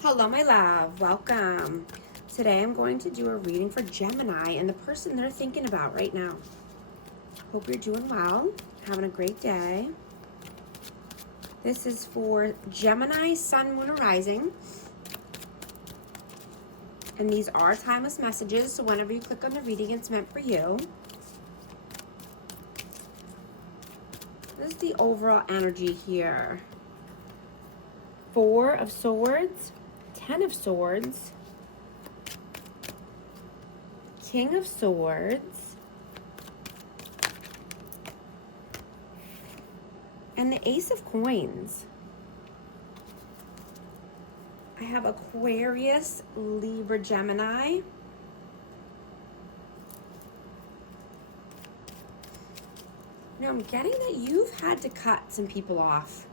Hello, my love. Welcome. Today I'm going to do a reading for Gemini and the person they're thinking about right now. Hope you're doing well, having a great day. This is for Gemini, Sun, Moon, or Rising. And these are timeless messages, so whenever you click on the reading, it's meant for you. This is the overall energy here. 4 of Swords, 10 of Swords, King of Swords, and the Ace of Coins. I have Aquarius, Libra, Gemini. Now I'm getting that you've had to cut some people off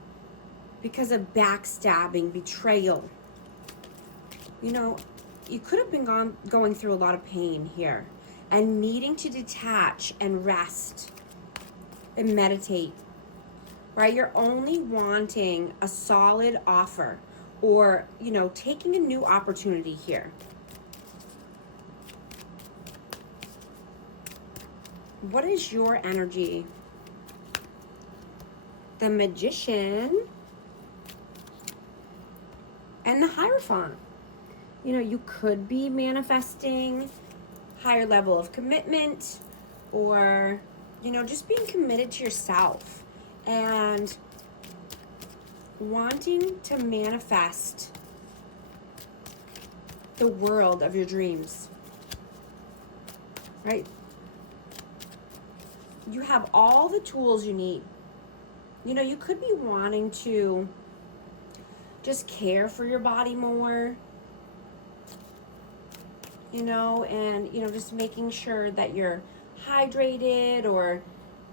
because of backstabbing, betrayal. You know, you could have been going through a lot of pain here and needing to detach and rest and meditate, right? You're only wanting a solid offer or, you know, taking a new opportunity here. What is your energy? The Magician and the Hierophant. You know, you could be manifesting higher level of commitment or, you know, just being committed to yourself and wanting to manifest the world of your dreams, right? You have all the tools you need. You know, you could be wanting to just care for your body more, you know, and, you know, just making sure that you're hydrated or,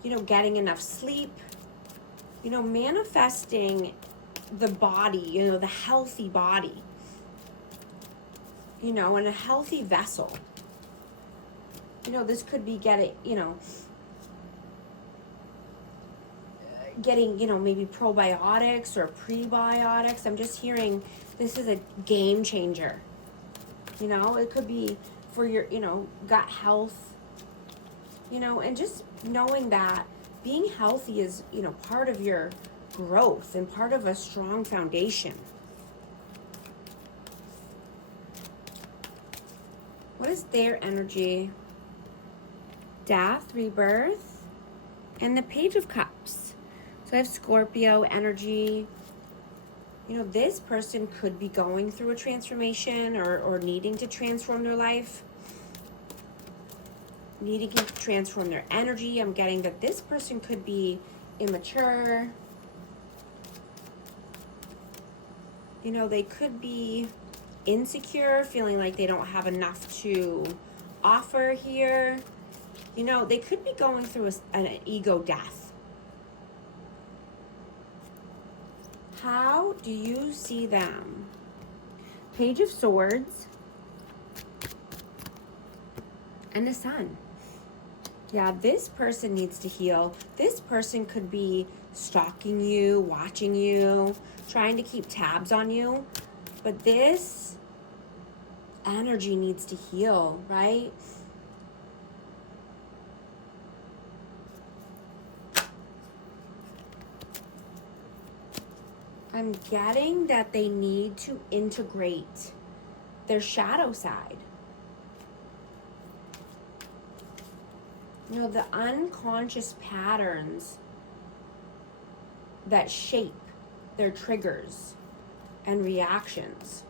you know, getting enough sleep, you know, manifesting the body, you know, the healthy body, you know, and a healthy vessel. You know, this could be getting, you know, maybe probiotics or prebiotics. I'm just hearing this is a game changer. You know, it could be for your, you know, gut health, you know, and just knowing that being healthy is, you know, part of your growth and part of a strong foundation. What is their energy? Death, rebirth, and the Page of Cups. So I have Scorpio energy. You know, this person could be going through a transformation or needing to transform their life, needing to transform their energy. I'm getting that this person could be immature. You know, they could be insecure, feeling like they don't have enough to offer here. You know, they could be going through an ego death. How do you see them? Page of Swords and the Sun. Yeah, this person needs to heal. This person could be stalking you, watching you, trying to keep tabs on you. But this energy needs to heal, right? I'm getting that they need to integrate their shadow side. You know, the unconscious patterns that shape their triggers and reactions,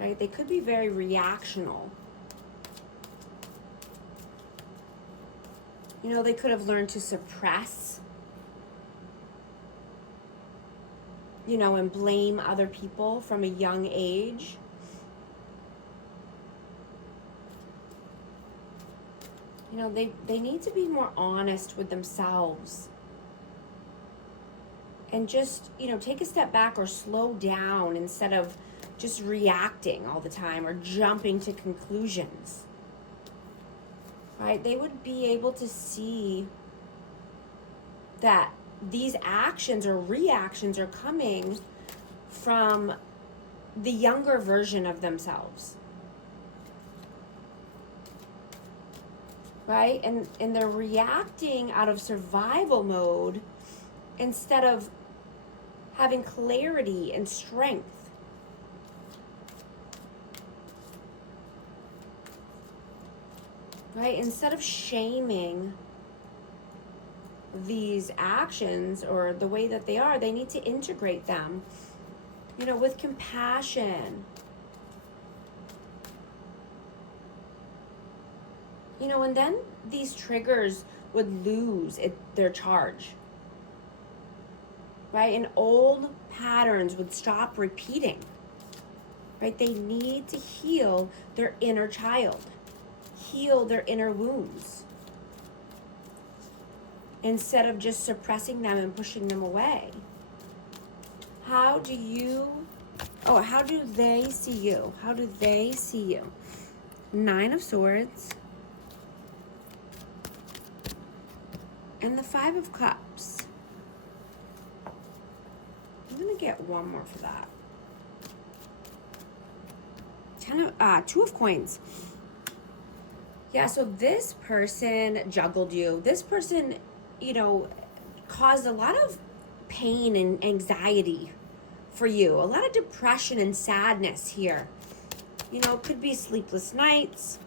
right? They could be very reactional. You know, they could have learned to suppress, you know, and blame other people from a young age. You know, they need to be more honest with themselves and just, you know, take a step back or slow down instead of just reacting all the time or jumping to conclusions, right? They would be able to see that these actions or reactions are coming from the younger version of themselves. Right? And they're reacting out of survival mode instead of having clarity and strength. Right? Instead of shaming these actions or the way that they are, they need to integrate them, you know, with compassion. You know, and then these triggers would lose their charge. Right? And old patterns would stop repeating. Right? They need to heal their inner child, heal their inner wounds, instead of just suppressing them and pushing them away. How do they see you? How do they see you? 9 of Swords and the 5 of Cups. I'm gonna get one more for that. 2 of Coins. Yeah, so this person juggled you. This person, you know, caused a lot of pain and anxiety for you. A lot of depression and sadness here. You know, it could be sleepless nights.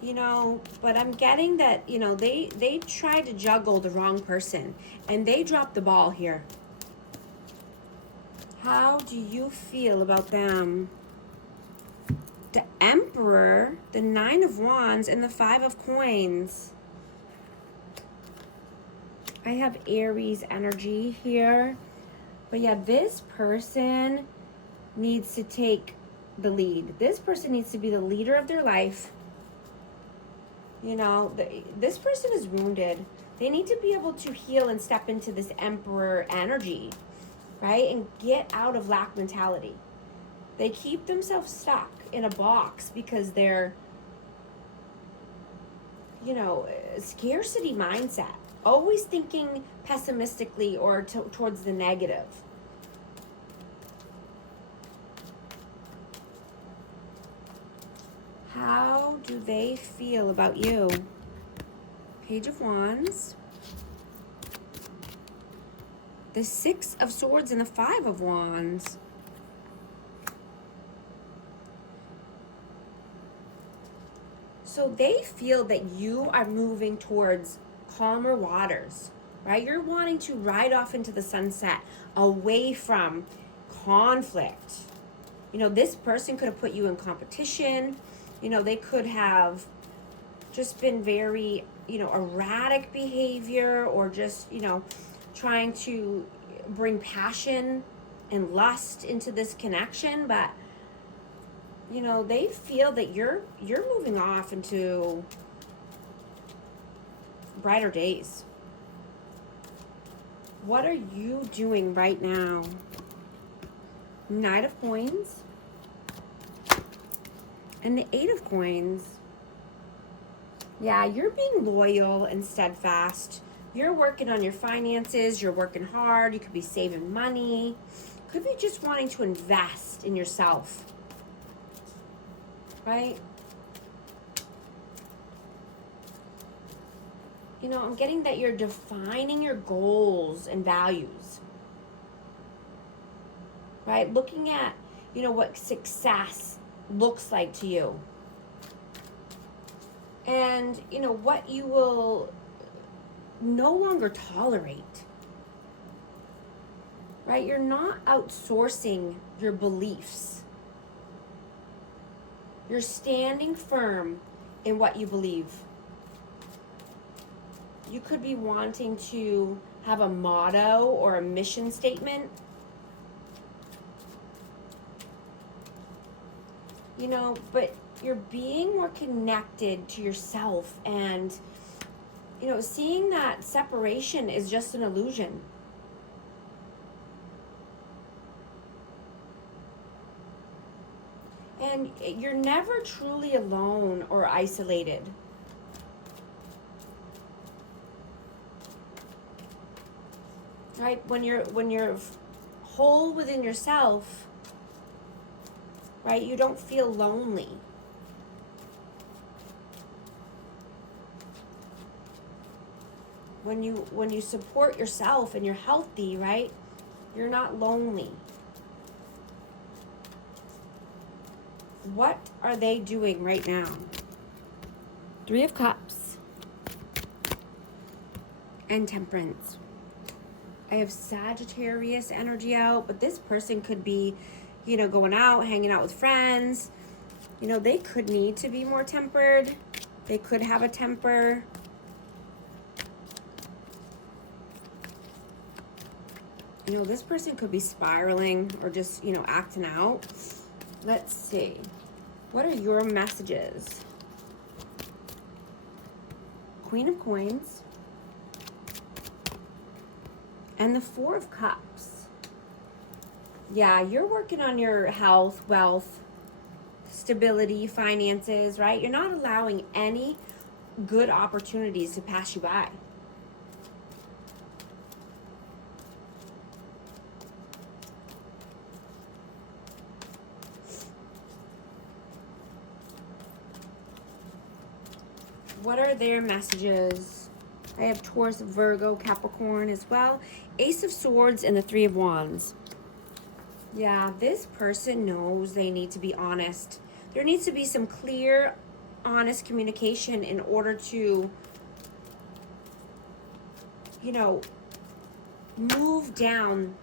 You know, but I'm getting that, you know, they tried to juggle the wrong person and they dropped the ball here. How do you feel about them? The Emperor, the 9 of Wands, and the 5 of Coins. I have Aries energy here. But yeah, this person needs to take the lead. This person needs to be the leader of their life. You know, this person is wounded. They need to be able to heal and step into this Emperor energy, right? And get out of lack mentality. They keep themselves stuck in a box because they're, you know, scarcity mindset. Always thinking pessimistically or towards the negative. How do they feel about you? Page of Wands. The 6 of Swords and the 5 of Wands. So they feel that you are moving towards calmer waters, right? You're wanting to ride off into the sunset, away from conflict. You know, this person could have put you in competition. You know, they could have just been very, you know, erratic behavior, or just, you know, trying to bring passion and lust into this connection. But, you know, they feel that you're moving off into brighter days. What are you doing right now? Knight of Coins and the 8 of Coins. Yeah, you're being loyal and steadfast. You're working on your finances. You're working hard. You could be saving money. Could be just wanting to invest in yourself. Right? You know, I'm getting that you're defining your goals and values. Right? Looking at, you know, what success looks like to you. And, you know, what you will no longer tolerate. Right? You're not outsourcing your beliefs. You're standing firm in what you believe. You could be wanting to have a motto or a mission statement. You know, but you're being more connected to yourself, and, you know, seeing that separation is just an illusion. And you're never truly alone or isolated. Right? When you're whole within yourself, right? You don't feel lonely. When you support yourself and you're healthy, right? You're not lonely. What are they doing right now? Three of Cups and Temperance. I have Sagittarius energy out, but this person could be, going out, hanging out with friends. They could need to be more tempered. They could have a temper. This person could be spiraling or just, acting out. Let's see. What are your messages? Queen of Coins. And the Four of Cups. Yeah, you're working on your health, wealth, stability, finances, right? You're not allowing any good opportunities to pass you by. What are their messages? I have Taurus, Virgo, Capricorn as well. Ace of Swords and the Three of Wands. Yeah, this person knows they need to be honest. There needs to be some clear, honest communication in order to, move down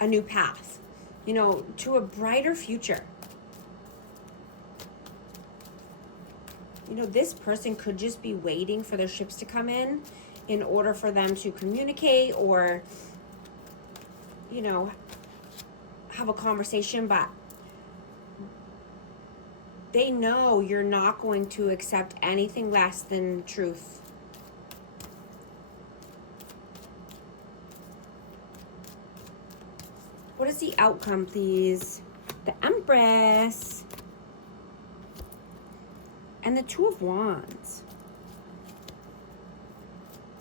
a new path, to a brighter future. This person could just be waiting for their ships to come in order for them to communicate or, have a conversation, but they know you're not going to accept anything less than truth. What is the outcome, please? The Empress. And the Two of Wands.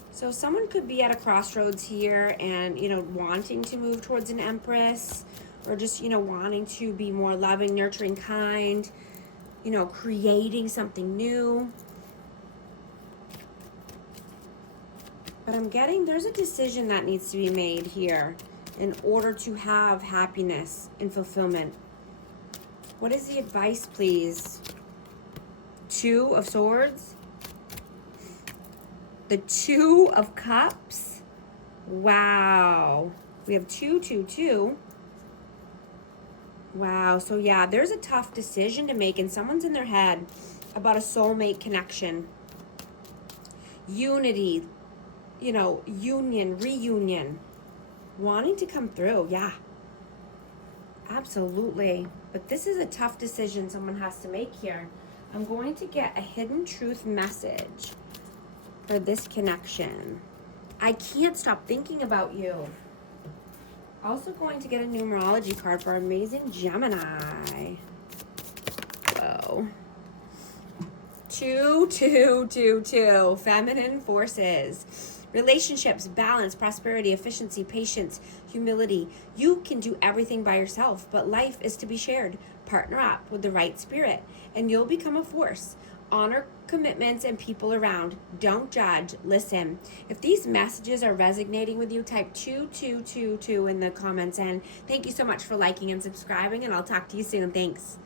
So someone could be at a crossroads here and, wanting to move towards an Empress or just, wanting to be more loving, nurturing, kind, creating something new. But I'm getting there's a decision that needs to be made here in order to have happiness and fulfillment. What is the advice, please? Two of Swords. The Two of Cups. Wow. We have 2, 2, 2. Wow. So yeah, there's a tough decision to make and someone's in their head about a soulmate connection. Unity, union, reunion. Wanting to come through. Yeah. Absolutely. But this is a tough decision someone has to make here. I'm going to get a hidden truth message for this connection. I can't stop thinking about you. Also going to get a numerology card for amazing Gemini. Whoa. 2, 2, 2, 2. Feminine forces. Relationships, balance, prosperity, efficiency, patience, humility. You can do everything by yourself, but life is to be shared. Partner up with the right spirit, and you'll become a force. Honor commitments and people around. Don't judge. Listen. If these messages are resonating with you, type 2222 in the comments. And thank you so much for liking and subscribing, and I'll talk to you soon. Thanks.